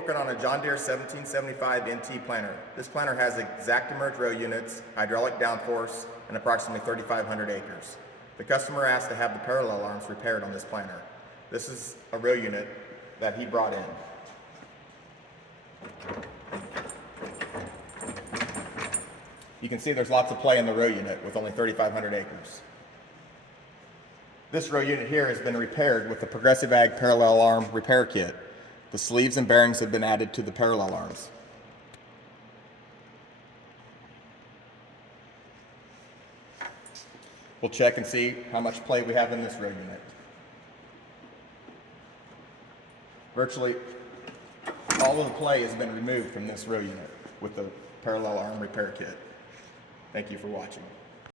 working on a John Deere 1775 NT planter. This planter has exact emerge row units, hydraulic downforce, and approximately 3,500 acres. The customer asked to have the parallel arms repaired on this planter. This is a row unit that he brought in. You can see there's lots of play in the row unit with only 3,500 acres. This row unit here has been repaired with the Progressive Ag parallel arm repair kit. The sleeves and bearings have been added to the parallel arms. We'll check and see how much play we have in this row unit. Virtually all of the play has been removed from this row unit with the parallel arm repair kit. Thank you for watching.